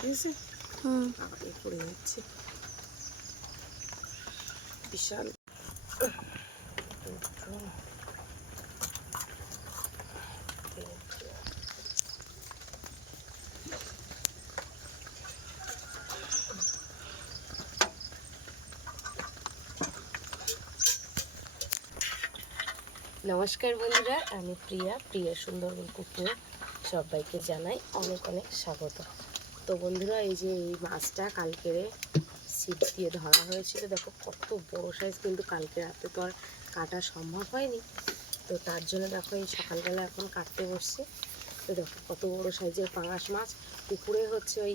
ঠিক আছে। আবার পড়ে যাচ্ছে বিশাল। নমস্কার বন্ধুরা, আমি প্রিয়া সুন্দরবন পুকুরে সবাইকে জানাই অনেক অনেক স্বাগত। তো বন্ধুরা, এই যে এই মাছটা কালকেরে ছিপ দিয়ে ধরা হয়েছিল, দেখো কত বড় সাইজ, কিন্তু কালকে রাতে তো আর কাটা সম্ভব হয়নি। তো তার জন্য দেখো এই সকালবেলা এখন কাটতে বসছে। তো দেখো কত বড় সাইজের পাঙাশ মাছ। পুকুরে হচ্ছে ওই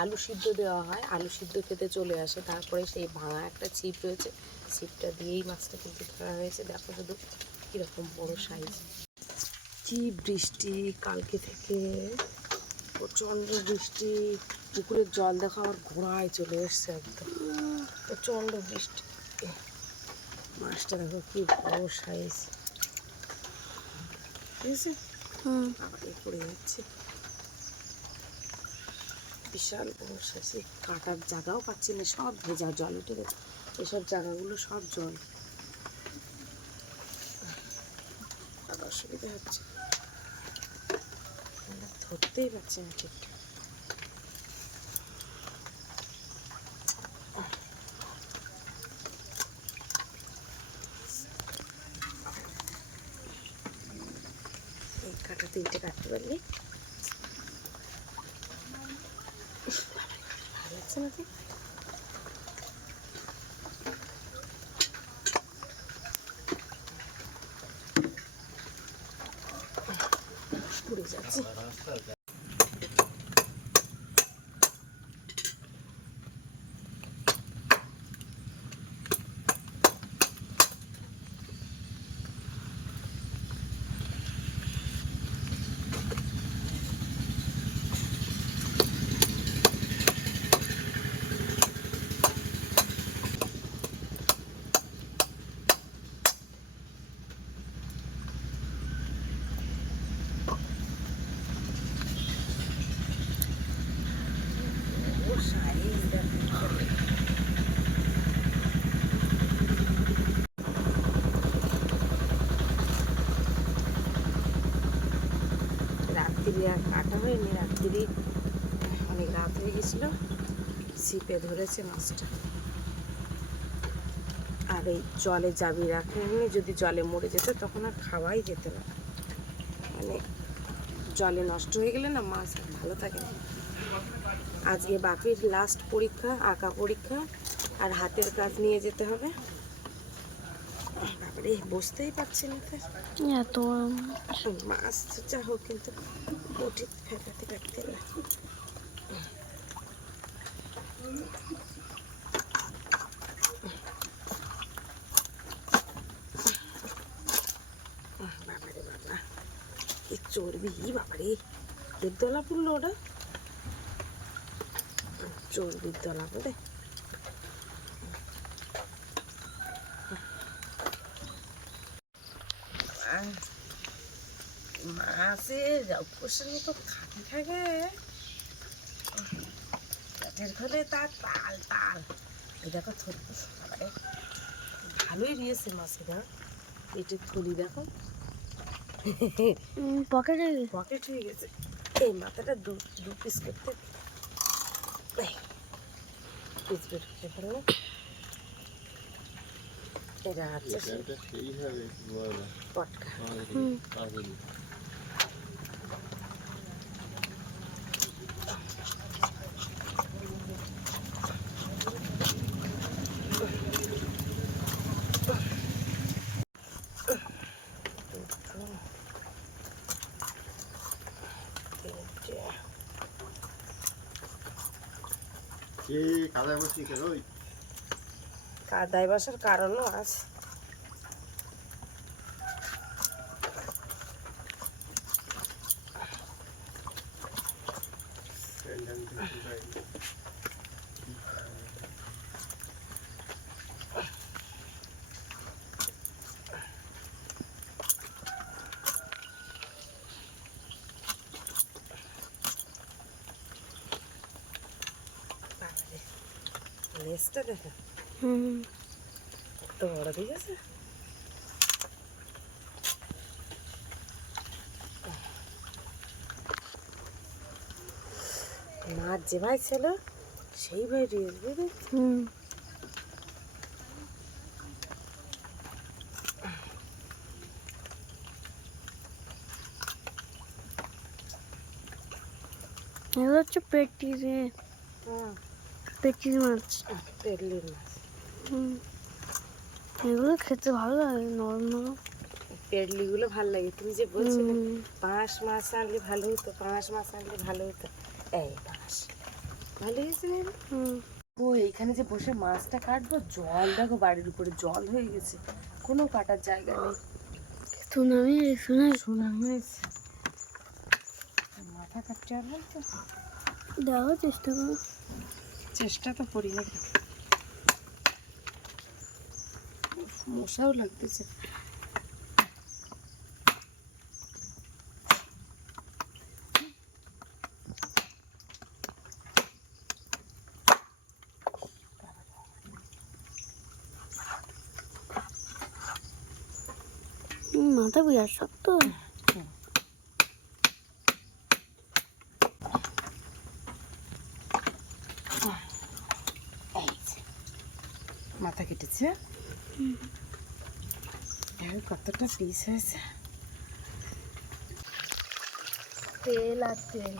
আলু সিদ্ধ দেওয়া হয়, আলু সিদ্ধ খেতে চলে আসে, তারপরে সেই ভাঙা একটা ছিপ রয়েছে, ছিপটা দিয়েই মাছটা কিন্তু ধরা হয়েছে। দেখো শুধু কীরকম বড় সাইজ। কি বৃষ্টি কালকে থেকে, প্রচণ্ড বৃষ্টি। পুকুরের জল দেখো আমার ঘোড়ায় চলে এসছে, একদম প্রচণ্ড বৃষ্টি। মাছটা দেখো কি বড় সাইজ, ঠিক আছে। আবার পড়ে যাচ্ছে বিশাল বড় সাইজ। কাটার জায়গাও পাচ্ছি না, সব ভেজা জল উঠে গেছে, এসব জায়গাগুলো সব জল, আর অসুবিধা হচ্ছে, ধরতেই পারছি না ঠিক। এই কাটা তিনটে কাটতে পারলি ভালো লাগছে নাকি। পুড়ে যাচ্ছে। রাত্রি আর কাটা হয়নি, রাত্রি অনেক রাত হয়ে গেছিল, ছিপে ধরেছে মাছটা। আর এই জলে জাবি রাখেনি, যদি জলে মরে যেত তখন আর খাওয়াই যেত না, মানে জলে নষ্ট হয়ে গেলে না মাছ ভালো থাকে না। আজকে বাপির লাস্ট পরীক্ষা, আঁকা পরীক্ষা, আর হাতের কাজ নিয়ে যেতে হবে। বাবারে বসতেই পারছি না, এত মাছ যা হোক, কিন্তু বটি ফেটাতে পারতে না। বাবারে বাবা, কি চর্বি বাবারে, এর দলা পড়লো, ওটা চর্বির দলা পড়ে। মাছের রক্তসের মতো খাতে থাকে, পেটের ঘরে তার তাল তাল। এই দেখো মানে ভালোই দিয়েছে মাছেরা, পেটের থলি দেখো পকেট হয়ে গেছে। এই মাথাটা দু পিস করতে পিস করতে পারো। এটা হচ্ছে পটকা। কাদায় বসার কারণও আছে। লেজটা দেখো কত বড়, ঠিক আছে। মাছ যে ভাই ছিল সেই ভাই রেস বুঝলি। এগুলো হচ্ছে পেটিস পেটিস মাছ, পেটলির মাছ। এগুলো খেতে ভালো লাগে, নরম নরম। পেটলিগুলো ভালো লাগে। তুমি যে বলছিলে পাঙাশ মাছ আনলে ভালো হতো, পাঙাশ মাছ আনলে ভালো হতো। এই পাঙাশ ভালো হয়েছে না? ও এইখানে যে বসে মাছটা কাটবো, জল দেখো বাড়ির উপরে জল হয়ে গেছে, কোনো কাটার জায়গা নেই। সুনামি সুনামি হয়েছে, মাথা কাটতে হবে তো। দেখো চেষ্টা করো। চেষ্টা তো করি না, মশাও লাগতেছে। মাথা বিরাট শক্ত। মাথা কেটেছে, কতটা পিস হয়েছে। তেল আর তেল।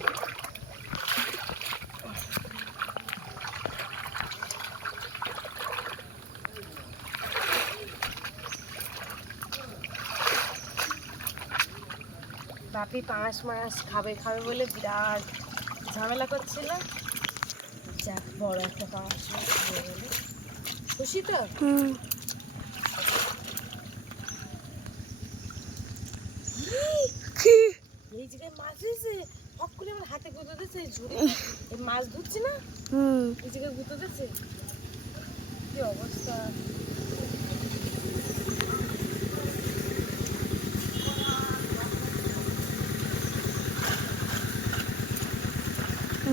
বাপি পাঙাশ মাছ খাবে খাবে বলে বিরাট ঝামেলা করছিল। যাক বড় একটা পাঙাশ মাছ খেয়ে গেলে খুশি তো। এই জায়গায় মাছ হয়েছে, হক করে আমার হাতে গুঁতো দিচ্ছে ঝুড়ি, এই মাছ ধরছি না, এই জায়গায় গুঁতো দিচ্ছে। কি অবস্থা!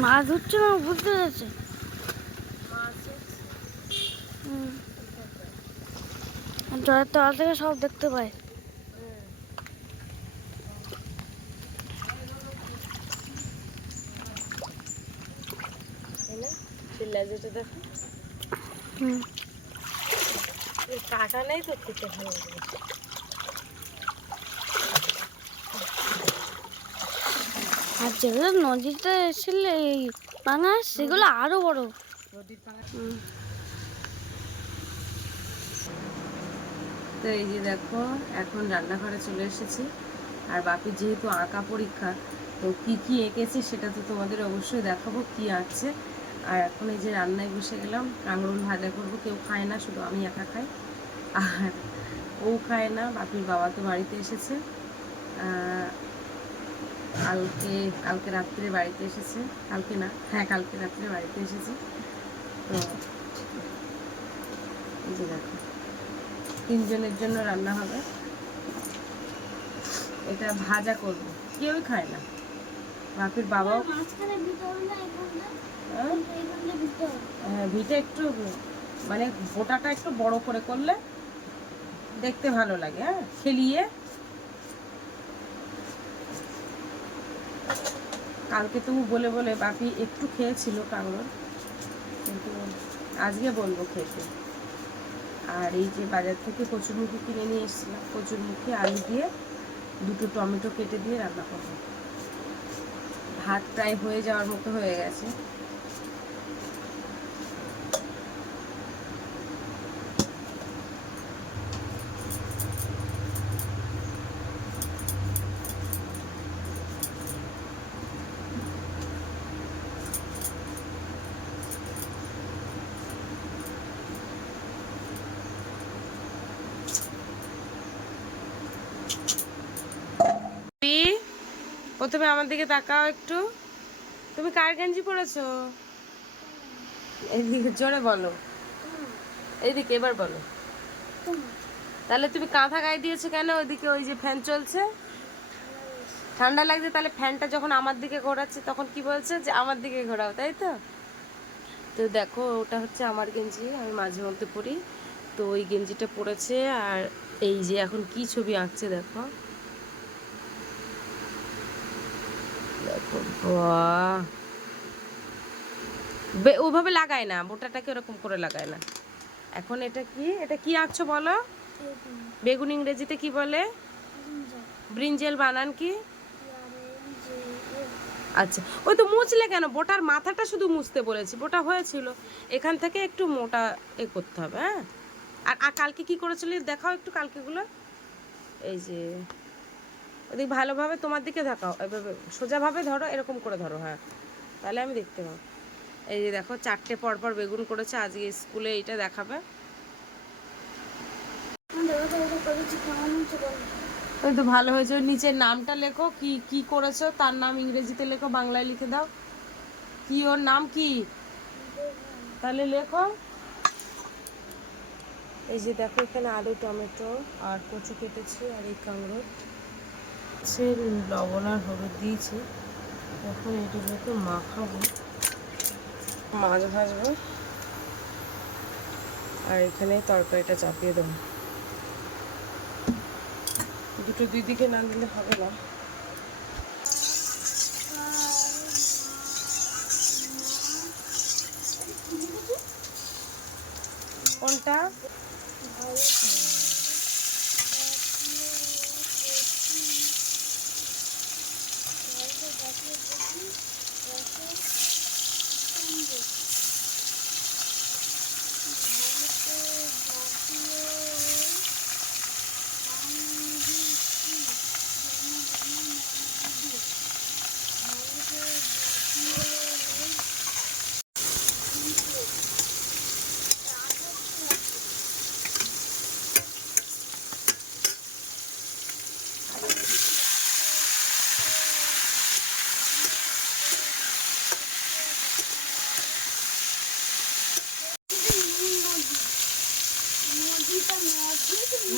মাছ হচ্ছে না, বুঝতে পেরেছে। জলের তলা থেকে সব দেখতে পায়। লেজটা দেখো, কাটা নেই তো, খেতে ভালো লাগে। আর যেগুলো নদীতে এসেছিল এই পাঙাশ, সেগুলো আরো বড় নদীর পাঙাশ। তো এই যে দেখো এখন রান্নাঘরে চলে এসেছি। আর বাপি যেহেতু আঁকা পরীক্ষা, তো কি কি এঁকেছে সেটা তো তোমাদের অবশ্যই দেখাবো কি আঁকছে। আর এখন এই যে রান্নায় বসে গেলাম, কাঁকরোল ভাজা করবো। কেউ খায় না, শুধু আমি একা খাই। আর ও খায় না, বাপির বাবা তো বাড়িতে এসেছে, কালকে রাত্রে বাড়িতে এসেছে। কালকে না, হ্যাঁ কালকে রাত্রে বাড়িতে এসেছে। তো এই যে দেখো 3 জনের জন্য রান্না হবে। এটা ভাজা করব, কেউই খায় না, বাপির বাবাও। হ্যাঁ ভিটে একটু মানে গোটাটা একটু বড় করে করলে দেখতে ভালো লাগে। হ্যাঁ খেলিয়ে কালকে তো বলে বলে বাপি একটু খেয়েছিল কাঁকরোল, কিন্তু আজকে বলবো খেতে। আর এই যে বাজার থেকে কচুরমুখী কিনে নিয়ে এসেছিলাম, কচুরমুখী আলু দিয়ে 2টো টমেটো কেটে দিয়ে রান্না করবো। ভাত প্রায় হয়ে যাওয়ার মতো হয়ে গেছে। প্রথমে আমার দিকে তাকাও একটু। তুমি কার গেঞ্জি পরেছো? এইদিকে জোরে বলো, এইদিকে এবার বলো। তাহলে তুমি কাঁথা গায়ে দিয়েছো কেন? ওইদিকে ওই যে ফ্যান চলছে, ঠান্ডা লাগছে। তাহলে ফ্যানটা যখন আমার দিকে ঘোরাচ্ছে তখন কি বলছে যে আমার দিকে ঘোরাও, তাই তো? তো দেখো ওটা হচ্ছে আমার গেঞ্জি, আমি মাঝে মধ্যে পরি। তো ওই গেঞ্জিটা পরেছে। আর এই যে এখন কি ছবি আঁকছে দেখো, দেখো বাহ, ওভাবে লাগায় না, বোটাটাকে ওরকম করে লাগায় না। এখন এটা কি, এটা কি আঁকছো বলো? বেগুন ইংরেজিতে কি বলে? ব্রিঞ্জেল বানান কি? আচ্ছা, ওই তো মুছলে কেন? বোটার মাথাটা শুধু মুছতে বলেছি, বোটা হয়েছিল। এখান থেকে একটু মোটা করতে হবে। হ্যাঁ, আর কালকে কি করেছিলে দেখাও একটু কালকেগুলো। এই যে ওদিক ভালোভাবে তোমার দিকে দেখাও, এভাবে সোজাভাবে ধরো, এরকম করে ধরো। হ্যাঁ, তাহলে আমি দেখতে পাবো। এই যে দেখো 4টে পরপর বেগুন করেছে, আজকে স্কুলে এইটা দেখাবে। ওই তো ভালো হয়েছে। ওর নিচের নামটা লেখো, কি কি করেছো তার নাম ইংরেজিতে লেখো, বাংলায় লিখে দাও। কি ওর নাম কি তাহলে লেখো। এই যে দেখো এখানে আলু, টমেটো আর কচু কেটেছি, আর এই কাঁকড়ো সে লবণ আর হলুদ দিয়েছি। এখন এটাকে মাখাবো, মাছ ভাজবো, আর এখানে তরকারিটা চাপিয়ে দেবো। দুটো দুই দিকে না দিলে হবে না। কোনটা?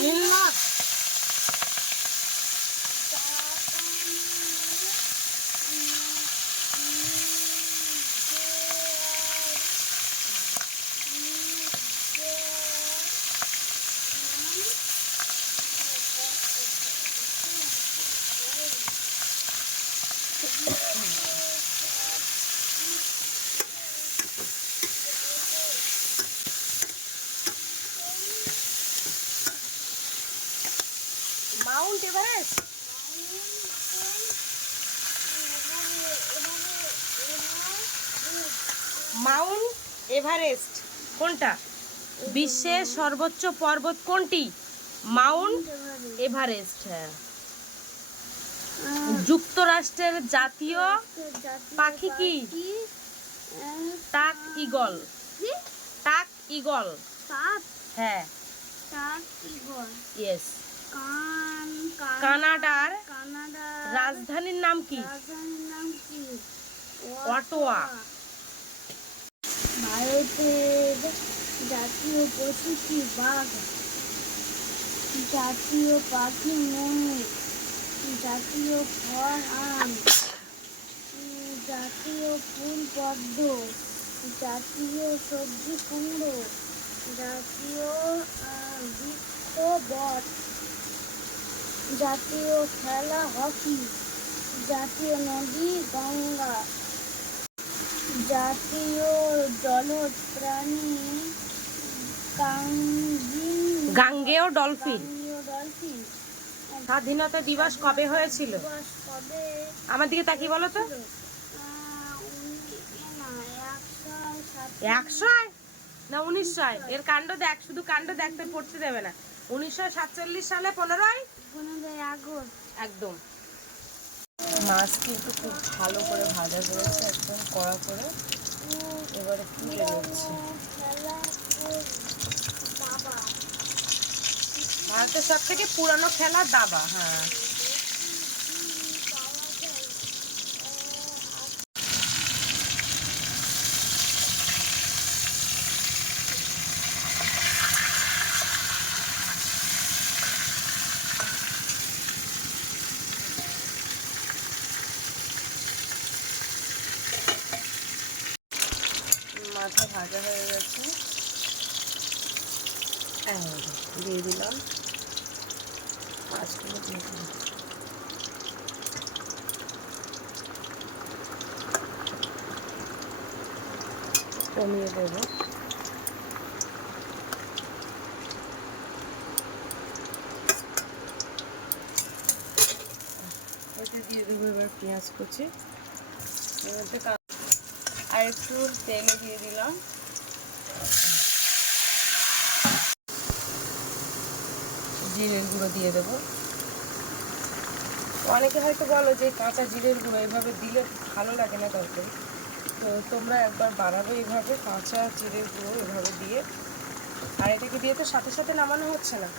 নীলনদ। Mount Everest. মাউন্ট এভারেস্ট কোনটা? বিশ্বের সর্বোচ্চ পর্বত কোনটি? Mount Everest. হ্যাঁ। যুক্তরাষ্ট্রের জাতীয় পাখি কি? টাক ঈগল। টাক ঈগল। হ্যাঁ, ইয়েস। কানাডার রাজধানীর নাম কি? অটোয়া। ভারতের জাতীয় পশু কি? বাঘ। জাতীয় পাখি ময়ূর। জাতীয় ফল আম। জাতীয় ফুল পদ্ম। জাতীয় সবজি কুমড়ো। জাতীয় বৃক্ষ বট। জাতীয় খেলা হকি। জাতীয় নদী গঙ্গা। জাতীয় জলজ প্রাণী গাঙ্গেয় ডলফিন। স্বাধীনতা দিবস কবে হয়েছিল? আমার দিকে তাকিয়ে বলো তো। 100 না 1900? এর কাণ্ড দেখ, শুধু কাণ্ড দেখতে পড়তে দেবে না। 1947 সালে 15ই আগস্ট। একদম। মাছ কিন্তু খুব ভালো করে ভাজা করেছে, একদম কড়া করে। এবারে তুলে নিচ্ছে। ভারতের সব থেকে পুরানো খেলা দাবা। হ্যাঁ, মাথা ভাজা হয়ে গেছে, দিয়ে দিলাম মাছগুলো, দিয়ে দিলাম কমিয়ে দেবো। এতে দিয়ে দেবো এবার পেঁয়াজ কুচি, আর একটু তেলে দিয়ে দিলাম জিরের গুঁড়ো দিয়ে দেবো। অনেকে হয়তো বলো যে কাঁচা জিরের গুঁড়ো এভাবে দিলে ভালো লাগে না তরকারি, তো তোমরা একবার বানাবে এইভাবে কাঁচা জিরের গুঁড়ো এভাবে দিয়ে। আর এটাকে দিয়ে তো সাথে সাথে নামানো হচ্ছে না,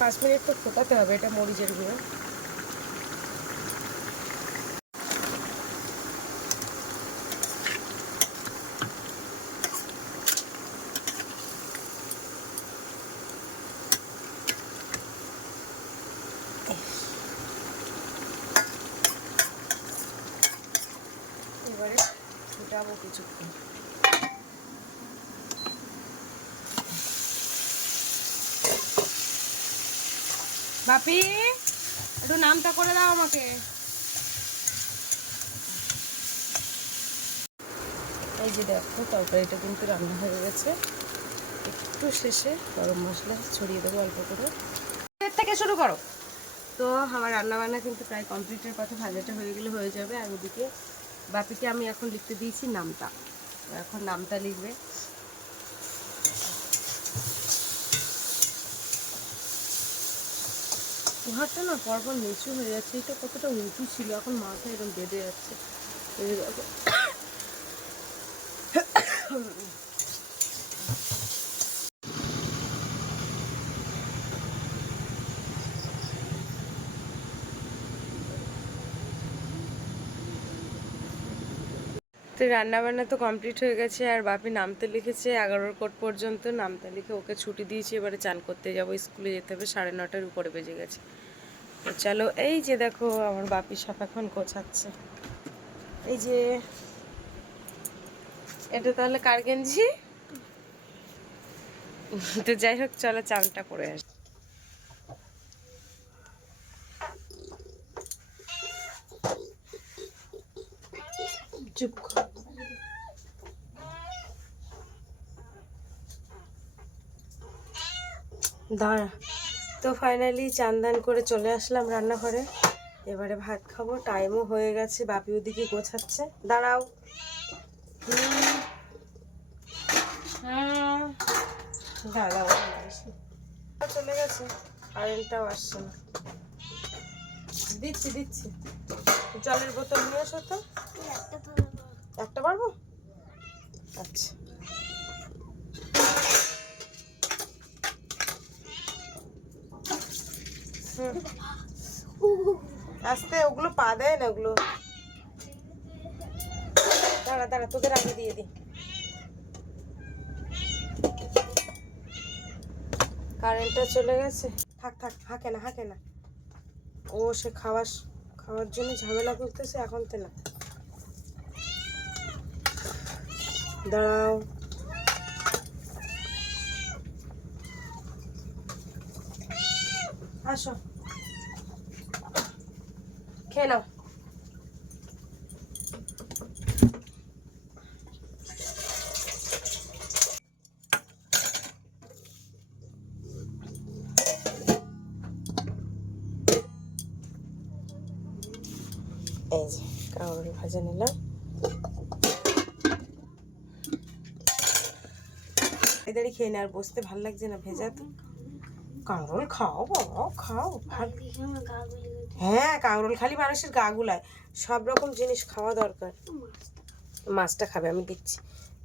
5 মিনিট তো ফোটাতে হবে এটা মরিচের গুঁড়ো। এবারে ফোটাবো কিছুক্ষণ। বাপি একটু নামটা করে দাও আমাকে। এই যে দেখো তরকারিটা কিন্তু রান্না হয়ে গেছে, একটু শেষে গরম মশলা ছড়িয়ে দেবো অল্প করে। এর থেকে শুরু করো। তো আমার রান্নাবান্না কিন্তু প্রায় কমপ্লিটের পথে, ভাজাটা হয়ে গেলে হয়ে যাবে। আর ওদিকে বাপিকে আমি এখন লিখতে দিয়েছি নামটা, এখন নামটা লিখবে। ঘরটা না পরপর নিচু হয়ে যাচ্ছে, এটা কতটা উঁচু ছিল, এখন মাথা এরকম বেঁধে যাচ্ছে। তো রান্নাবান্না তো কমপ্লিট হয়ে গেছে, আর বাপি নামতে লিখেছে 11 কোট পর্যন্ত নামতে লিখে ওকে ছুটি দিয়েছি। এবারে চান করতে যাব, স্কুলে যেতে হবে, 9:30-র উপরে বেজে গেছে। তো চলো, এই যে দেখো আমার বাপি সব এখন গোছাচ্ছে। এই যে এটা তাহলে কার গেঞ্জি? তো যাই হোক চলো চানটা করে আসি। চুপ কর। দাঁড়া। তো ফাইনালি চান দান করে চলে আসলাম রান্নাঘরে, এবারে ভাত খাবো। টাইমও হয়ে গেছে, বাপি ওদিকে গোছাচ্ছে। দাঁড়াও। দাঁড়াও, চলে গেছে, কারেন্টটাও আসছে না। দিচ্ছি দিচ্ছি, জলের বোতল নিয়ে এসো তো। একটা পারবো? আচ্ছা, আস্তে, ওগুলো পা দেয় না ওগুলো। দাঁড়া দাঁড়া, তোদের আগে দিয়ে দিই। কারেন্টটা চলে গেছে। থাক থাক, হাঁকে না হাঁকে না। ও সে খাওয়ার জন্য ঝামেলা করতেছে, এখন তো না। দাঁড়াও। আসো, খেয়ে নাও। এই যে কাঁকরোল ভাজা নিলাম। এদারি খেয়ে নে, আর বসতে ভাল লাগছে না, ভেজা তো। কাঁকরোল খাও বাবা, খাও। হ্যাঁ, কাঁকরোল খালি মানুষের গা গুলায়, সব রকম জিনিস খাওয়া দরকার। মাছটা খাবে, আমি দিচ্ছি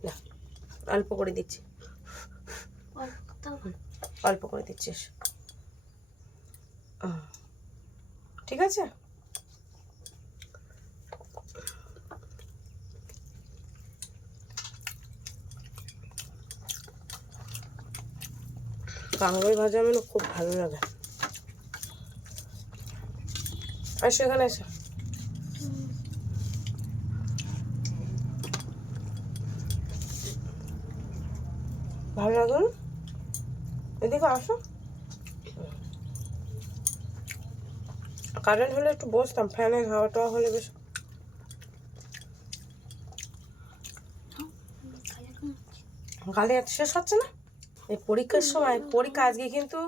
না, অল্প করে দিচ্ছি, অল্প করে দিচ্ছিস, ঠিক আছে। কাঁকরোল ভাজা আমার খুব ভালো লাগে। আসো এখানে, এসো। ভালো লাগে না? এদিকে আসো। কারেন্ট হলে একটু বসতাম, ফ্যানের হাওয়া টাওয়া হলে বেশ। গালে এত শেষ হচ্ছে না এই পরীক্ষার সময়। পরীক্ষা আজকে কিন্তু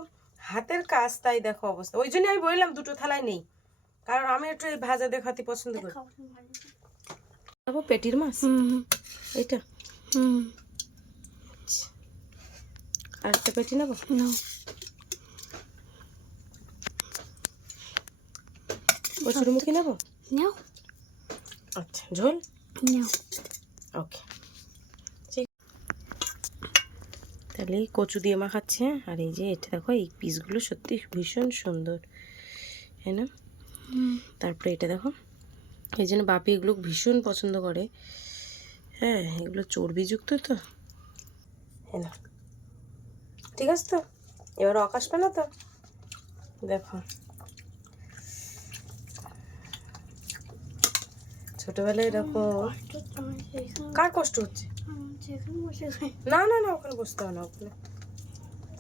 হাতের কাজ, তাই দেখো অবস্থা। ওই জন্য আমি বললাম দুটো থালায় নেই, কারণ আমি একটু এই ভাজা দেখাতে পছন্দ করি। পেটির মাছ এইটা। আর একটা পেটি নেবো। কচুরমুখী নেবো। আচ্ছা, ঝোল। ওকে, তাহলে এই কচু দিয়ে মাখাচ্ছে। আর এই যে এটা দেখো, এই পিসগুলো সত্যি ভীষণ সুন্দর, তাই না? তারপরে এটা দেখো, এই জন্য বাপি এগুলো ভীষণ পছন্দ করে। হ্যাঁ, এগুলো চর্বিযুক্ত তো, হ্যাঁ না? ঠিক আছে তো, এবার আকাশ না তো। দেখো, ছোটবেলায় এরকম। কার কষ্ট হচ্ছে? না না না, ওখানে বসতে হবে না, ওখানে।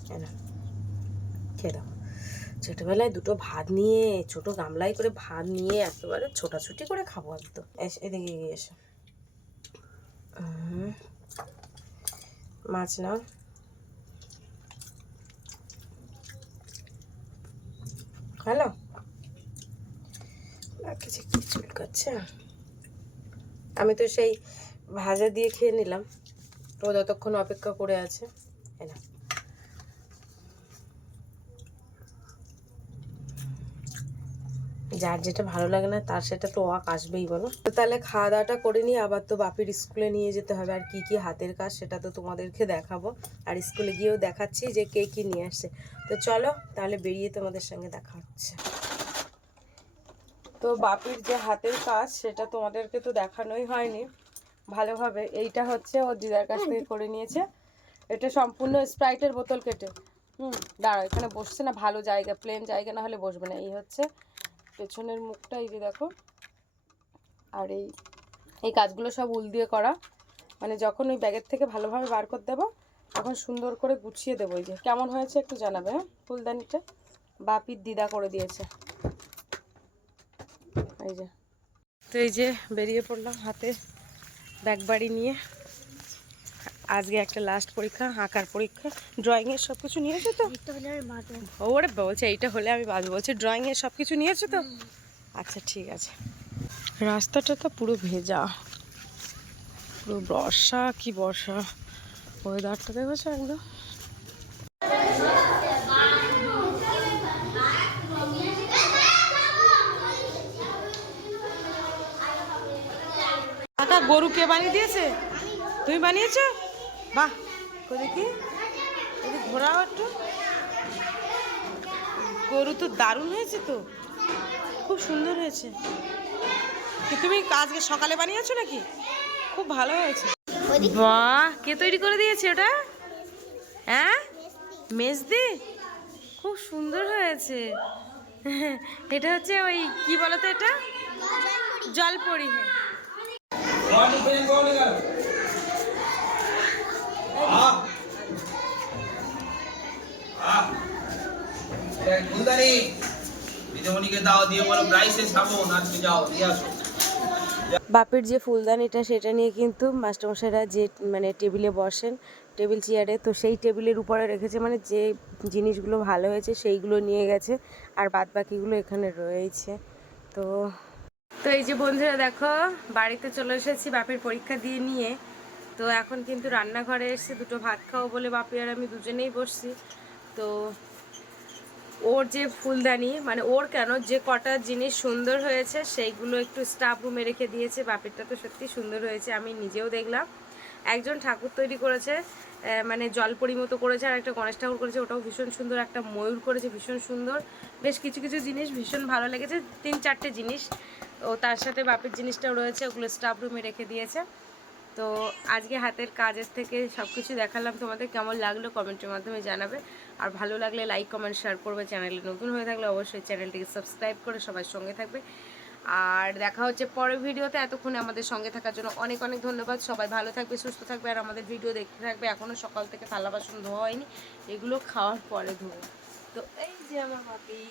হ্যাঁ না, খেয়ে দাও। ছোটবেলায় দুটো ভাত নিয়ে, ছোট গামলায় করে ভাত নিয়ে একেবারে ছোটাছুটি করে খাবো আমি তো। এদিকে এসো। মাছ নাও। হ্যালো, কিছু চুলকাচ্ছে। আমি তো সেই ভাজা দিয়ে খেয়ে নিলাম, ও যতক্ষণ অপেক্ষা করে আছে। না, যার যেটা ভালো লাগে না তার সেটা তো ওয়াক আসবেই, বলো তো। তাহলে খাওয়া দাওয়াটা করে নিয়ে আবার তো বাপির স্কুলে নিয়ে যেতে হবে। আর কি কি হাতের কাজ সেটা তো তোমাদেরকে দেখাবো, আর স্কুলে গিয়েও দেখাচ্ছি যে কে কি নিয়ে আসছে। তো চলো তাহলে বেরিয়ে তোমাদের সঙ্গে দেখা হচ্ছে। তো বাপির যে হাতের কাজ সেটা তোমাদেরকে তো দেখানোই হয়নি ভালোভাবে। এইটা হচ্ছে ওর দিদার কাছ থেকে করে নিয়েছে। এটা সম্পূর্ণ স্প্রাইটের বোতল কেটে। দাঁড়াও, এখানে বসছে না, ভালো জায়গা, প্লেন জায়গা না হলে বসবে না। এই হচ্ছে পেছনের মুখটা, এই যে দেখো। আর এই কাজগুলো সব উল দিয়ে করা, মানে যখন ওই ব্যাগের থেকে ভালোভাবে বার করে দেবো তখন সুন্দর করে গুছিয়ে দেবো। এই যে কেমন হয়েছে একটু জানাবে। হ্যাঁ, ফুলদানিটা বাপির দিদা করে দিয়েছে। এই যে, তো এই যে বেরিয়ে পড়লাম হাতে ব্যাগ বাড়ি নিয়ে। আজকে একটা লাস্ট পরীক্ষা, আঁকার পরীক্ষা। ড্রয়িংয়ের সব কিছু নিয়েছো তো? ওরে বলছে এইটা হলে আমি বাজবো। বলছে ড্রয়িংয়ের সব কিছু নিয়েছো তো? আচ্ছা ঠিক আছে। রাস্তাটা তো পুরো ভেজা, পুরো বর্ষা, কি বর্ষা। ওয়েদারটা দেখেছো একদম। কাকা, গরু কে বানিয়ে দিয়েছে? তুমি বানিয়েছো? বাহ, দেখি ঘোরাও একটু। গরু তো দারুণ হয়েছে তো, খুব সুন্দর হয়েছে। তুমি আজকে সকালে বানিয়েছো নাকি? খুব ভালো হয়েছে। বাহ, কে তৈরি করে দিয়েছে ওটা? হ্যাঁ, মেজদি। খুব সুন্দর হয়েছে। এটা হচ্ছে ওই কি বলতো, এটা জলপরি। বাপের যে ফুলদানিটা সেটা নিয়ে কিন্তু মাস্টারমশাইরা যে মানে টেবিলে বসেন, টেবিল চেয়ারে, তো সেই টেবিলের উপরে রেখেছে। মানে যে জিনিসগুলো ভালো হয়েছে সেইগুলো নিয়ে গেছে, আর বাদ বাকিগুলো এখানে রয়েছে। তো তো এই যে বন্ধুরা দেখো, বাড়িতে চলে এসেছি বাপের পরীক্ষা দিয়ে নিয়ে। তো এখন কিন্তু রান্নাঘরে এসে দুটো ভাত খাবো বলে বাপি আর আমি দুজনেই বসছি। তো ওর যে ফুলদানি, মানে ওর কেন, যে কটা জিনিস সুন্দর হয়েছে সেইগুলো একটু স্টাফ রুমে রেখে দিয়েছে। বাপিরটা তো সত্যি সুন্দর হয়েছে, আমি নিজেও দেখলাম। একজন ঠাকুর তৈরি করেছে, মানে জলপরি মতো করেছে, আর একটা গণেশ ঠাকুর করেছে, ওটাও ভীষণ সুন্দর। একটা ময়ূর করেছে, ভীষণ সুন্দর। বেশ কিছু কিছু জিনিস ভীষণ ভালো লেগেছে, 3-4টে জিনিস। ও তার সাথে বাপির জিনিসটাও রয়েছে, ওগুলো স্টাফ রুমে রেখে দিয়েছে। তো আজকে হাতের কাজের থেকে সব কিছু দেখালাম তোমাদের। কেমন লাগলো কমেন্টের মাধ্যমে জানাবে, আর ভালো লাগলে লাইক কমেন্ট শেয়ার করবে। চ্যানেলে নতুন হয়ে থাকলে অবশ্যই চ্যানেলটিকে সাবস্ক্রাইব করে সবার সঙ্গে থাকবে। আর দেখা হচ্ছে পরের ভিডিওতে। এতক্ষণে আমাদের সঙ্গে থাকার জন্য অনেক অনেক ধন্যবাদ। সবাই ভালো থাকবে, সুস্থ থাকবে, আর আমাদের ভিডিও দেখতে থাকবে। এখনও সকাল থেকে থালা বাসন ধোয়া হয়নি, এগুলো খাওয়ার পরে ধোবো। তো এই যে আমার ভাবি